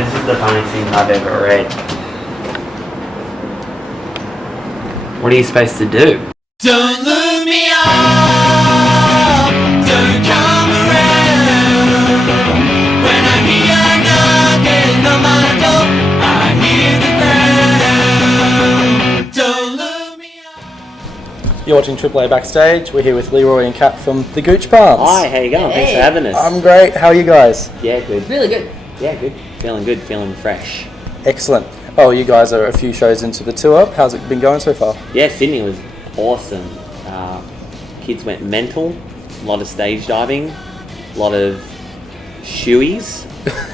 This is the funniest thing I've ever read. What are you supposed to do? Don't look me up, don't come around. When I hear knocking on my door, I hear the ground. Don't look me up. You're watching AAA Backstage. We're here with Leroy and Kat from the Gooch Palms. Hi, how you going? Thanks for having us. I'm great. How are you guys? Yeah, good. Really good. Yeah, good. Feeling fresh. Excellent. Oh, you guys are a few shows into the tour. How's it been going so far? Yeah, Sydney was awesome. Kids went mental. A lot of stage diving. A lot of shoeies.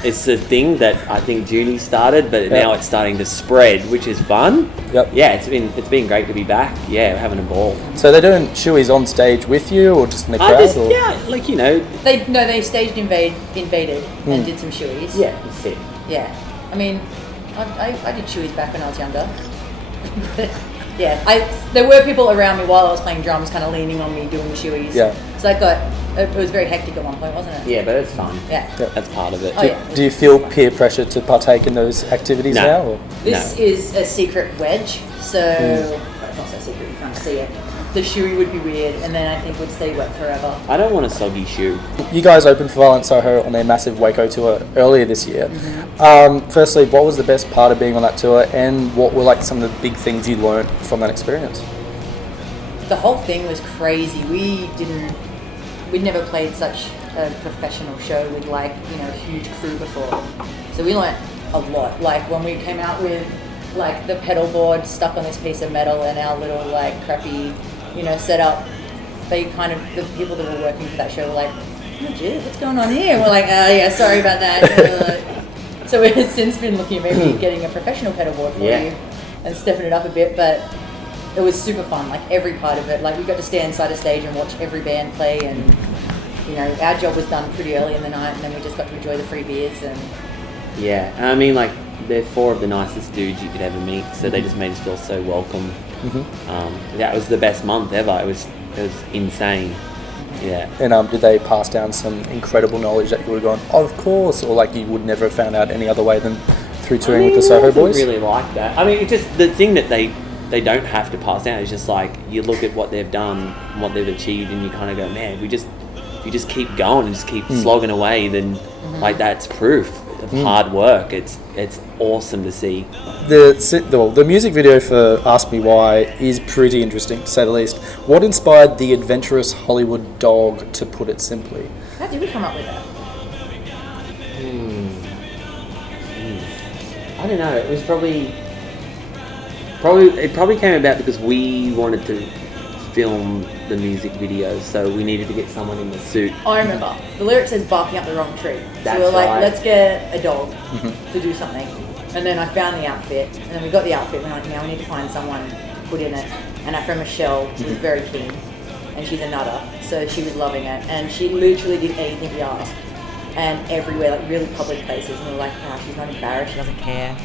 It's a thing that I think Junie started, but now it's starting to spread, which is fun. Yep. Yeah, it's been great to be back. Yeah, we're having a ball. So they're doing shoeies on stage with you, or just in the crowd? Or? Yeah, like, you know. They staged invaded and did some shoeies. Yeah, it's sick. Yeah. I mean, I did shoeies back when I was younger. Yeah, there were people around me while I was playing drums, kind of leaning on me doing the shoeies. Yeah. So it was very hectic at one point, wasn't it? Yeah, but it's fun. Yeah. That's part of it. Do you feel peer pressure to partake in those activities now? Or? This is a secret wedge, so it's not so secret, you can't see it. The shoey would be weird, and then I think would stay wet forever. I don't want a soggy shoe. You guys opened for Violent Soho on their massive Waco tour earlier this year. Firstly, what was the best part of being on that tour, and what were like some of the big things you learned from that experience? The whole thing was crazy. We'd never played such a professional show with huge crew before. So we learnt a lot. Like when we came out with the pedal board stuck on this piece of metal and our little crappy, setup, the people that were working for that show were like, oh gee, what's going on here? And we're like, oh yeah, sorry about that. So we've since been looking at maybe getting a professional pedal board for you and stepping it up a bit, but it was super fun, every part of it. We got to stand side of stage and watch every band play, and our job was done pretty early in the night, and then we just got to enjoy the free beers. And yeah, I mean, they're four of the nicest dudes you could ever meet, so they just made us feel so welcome. That was the best month ever. It was insane. Yeah. And did they pass down some incredible knowledge that you would have gone, of course, or you would never have found out any other way than through touring with the Soho Boys? I really like that. I mean, it's just the thing that they don't have to pass down. It's just you look at what they've done and what they've achieved, and you kind of go, man, if you just keep going and just keep slogging away, then that's proof of hard work. It's awesome to see. The music video for Ask Me Why is pretty interesting, to say the least. What inspired the adventurous Hollywood dog, to put it simply? How did we come up with that? I don't know. It was probably came about because we wanted to film the music videos, so we needed to get someone in the suit. I remember. The lyric says barking up the wrong tree. That's so we were like, right. Let's get a dog to do something. And then I found the outfit, and then we got the outfit, and we're like, now we need to find someone to put in it. And our friend Michelle was very keen, and she's a nutter, so she was loving it, and she literally did anything we asked. And everywhere, really public places, and we were like, she's not embarrassed, she doesn't care.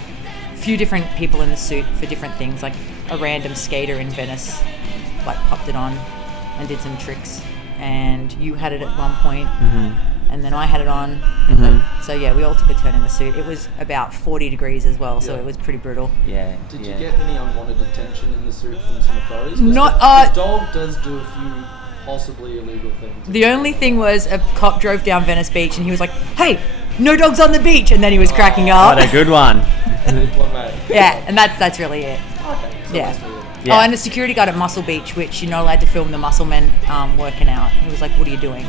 A few different people in the suit for different things, a random skater in Venice, popped it on and did some tricks, and you had it at one point, and then I had it on. So yeah, we all took a turn in the suit. It was about 40 degrees as well, so it was pretty brutal. Yeah. Did you get any unwanted attention in the suit from some authorities? Not. The dog does do a few possibly illegal things. The only thing was a cop drove down Venice Beach and he was like, "Hey, no dogs on the beach," and then he was cracking up. What a good one. Yeah, and that's really it. Okay. Yeah. Oh, and the security guard at Muscle Beach, which you're not allowed to film the muscle men working out. He was like, "What are you doing?"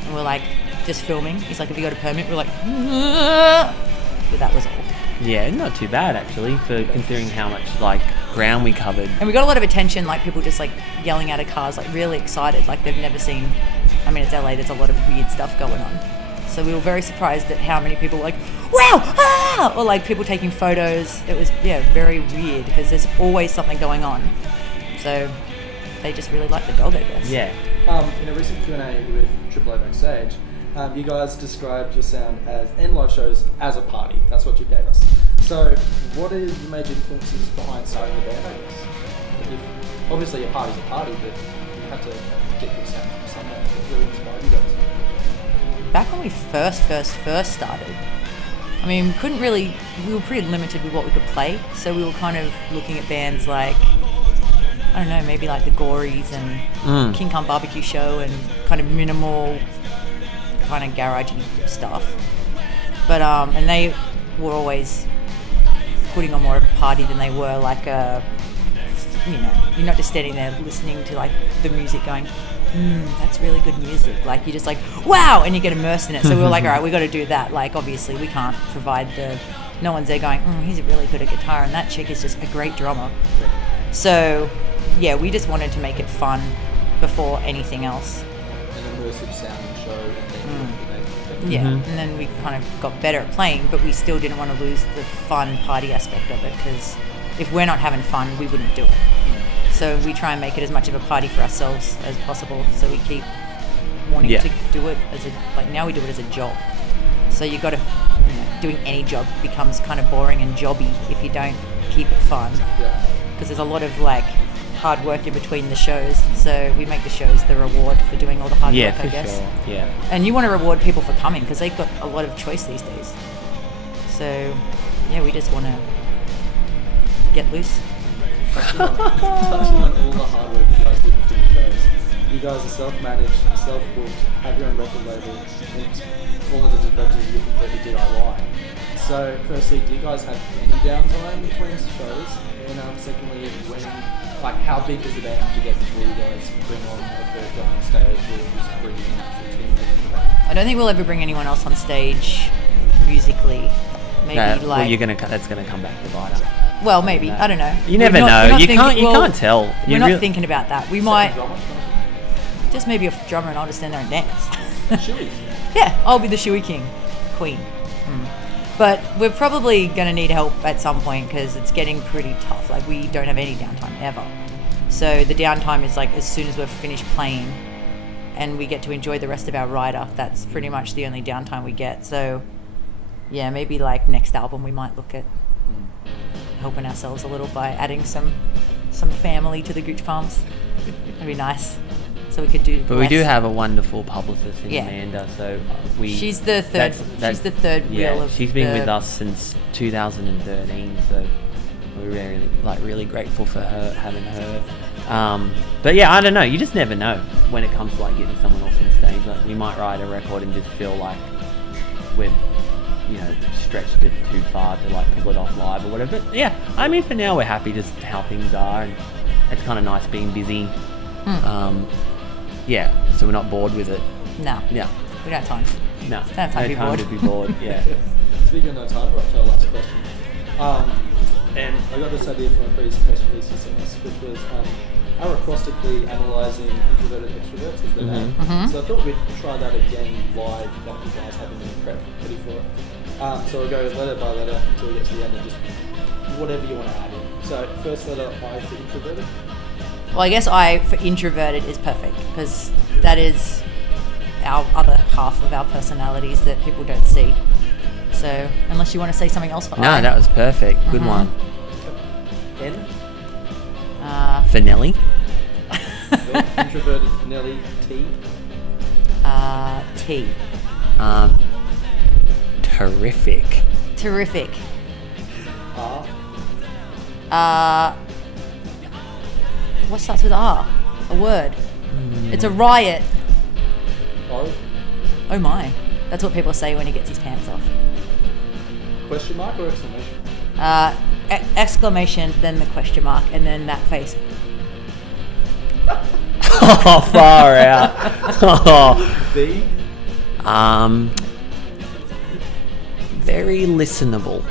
And we're like, "Just filming." He's like, "Have you got a permit?" We're like, but that was all. Yeah, not too bad actually, for considering how much ground we covered. And we got a lot of attention, people just yelling out of cars, really excited, they've never seen. I mean, it's LA. There's a lot of weird stuff going on. So we were very surprised at how many people were like, "Wow!" Or people taking photos. It was very weird because there's always something going on. So they just really liked the dog, I guess. Yeah. In a recent Q&A with AAA Backstage, you guys described your sound and live shows as a party. That's what you gave us. So what are the major influences behind starting the band, I guess? Obviously a party's a party, but you had to get your sound from somewhere. What really inspired you guys? Back when we first started, I mean, we were pretty limited with what we could play, so we were kind of looking at bands like, I don't know, maybe like the Gories and King Kong Barbecue Show and kind of minimal, kind of garagey stuff. But, and they were always putting on more of a party than they were like a, you know, you're not just standing there listening to like the music going, that's really good music. Like, you're just like, wow, and you get immersed in it. So we were like, all right, we got to do that. Like, obviously, we can't provide no one's there going, he's really good at guitar, and that chick is just a great drummer. So, yeah, we just wanted to make it fun before anything else. An immersive sounding show, and then Yeah, and then we kind of got better at playing, but we still didn't want to lose the fun party aspect of it, because if we're not having fun, we wouldn't do it. So we try and make it as much of a party for ourselves as possible. So we keep wanting to do it now we do it as a job. So you got to, doing any job becomes kind of boring and jobby if you don't keep it fun. Because there's a lot of like hard work in between the shows. So we make the shows the reward for doing all the hard work, I guess. Sure. Yeah. And you want to reward people for coming because they've got a lot of choice these days. So yeah, we just want to get loose. Touching on all the hard work you guys do between shows. You guys are self-managed, self-booked, have your own record label, and all of the purposes you're completely DIY. So, firstly, do you guys have any downtime between shows? And secondly, how big does the band have to get before you guys bring on a third guy on stage, or just bring in an actual team? I don't think we'll ever bring anyone else on stage musically. Maybe that's gonna come back to bite us. Well, maybe. I don't know. You never know. You can't tell. We're not thinking about that. We might just maybe a drummer, and I'll just stand there and dance. Shoey. Yeah, I'll be the shoey queen. But we're probably going to need help at some point because it's getting pretty tough. Like, we don't have any downtime ever. So the downtime is like as soon as we've finished playing and we get to enjoy the rest of our rider. That's pretty much the only downtime we get. So yeah, maybe like next album we might look at helping ourselves a little by adding some family to the Gooch Palms. That'd be nice. So we could do. But we do have a wonderful publicist in Amanda. So she's the third. She's the third wheel of. She's been with us since 2013. So we're really grateful for having her. But yeah, I don't know. You just never know when it comes to like getting someone else on stage. Like, we might write a record and just feel like we've stretched it too far to like pull it off live or whatever. But yeah, I mean, for now we're happy just how things are, and it's kind of nice being busy. So we're not bored with it. No. Yeah. We don't have time. No. Don't have time to be bored. Yeah. Speaking of no time, we're up to our last question. And I got this idea from a previous press release you sent us, which was acrostically analysing introverted extroverts as their name. So I thought we'd try that again live, like you guys having any prep ready for it. So we'll go letter by letter until we get to the end and just whatever you want to add in. So first letter, I for introverted. Well, I guess I for introverted is perfect because that is our other half of our personalities that people don't see. So unless you want to say something else for No, that was perfect. Good one. N? For Nelly. Introverted Nelly. T? T. Terrific. Terrific. R? What starts with R? A word. It's a riot. O? Oh my. That's what people say when he gets his pants off. Question mark or exclamation? Exclamation, then the question mark, and then that face. Oh, far out. V? Very listenable.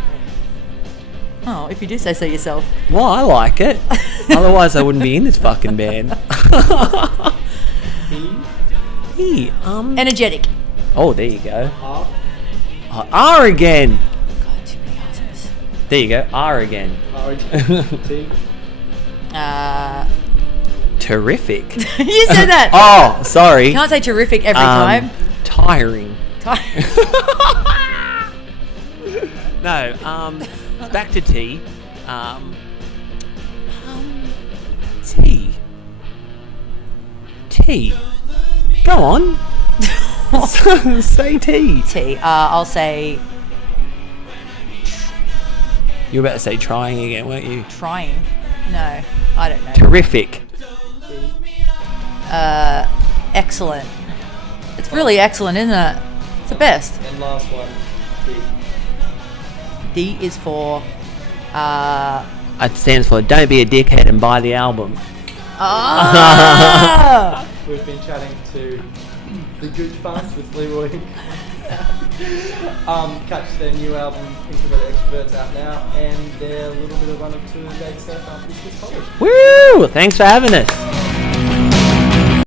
Oh, if you do say so yourself. Well, I like it. Otherwise, I wouldn't be in this fucking band. E? Energetic. Oh, there you go. R? R again. God, too many R's in this. There you go. R again. R again. T? Terrific. You said that. Oh, sorry. You can't say terrific every time. Tiring. No, back to T. T. T. Go on. Say T. T. I'll say You were about to say trying again, weren't you? Trying? No, I don't know. Terrific. Excellent. It's really excellent, isn't it? It's the best. And last one, D. D is for It stands for don't be a dickhead and buy the album. We've been chatting to the Gooch Palms with Leroy. Catch their new album, Introverted Extroverts, out now, and their little bit of 1 or 2 days left after this college. Woo! Thanks for having us.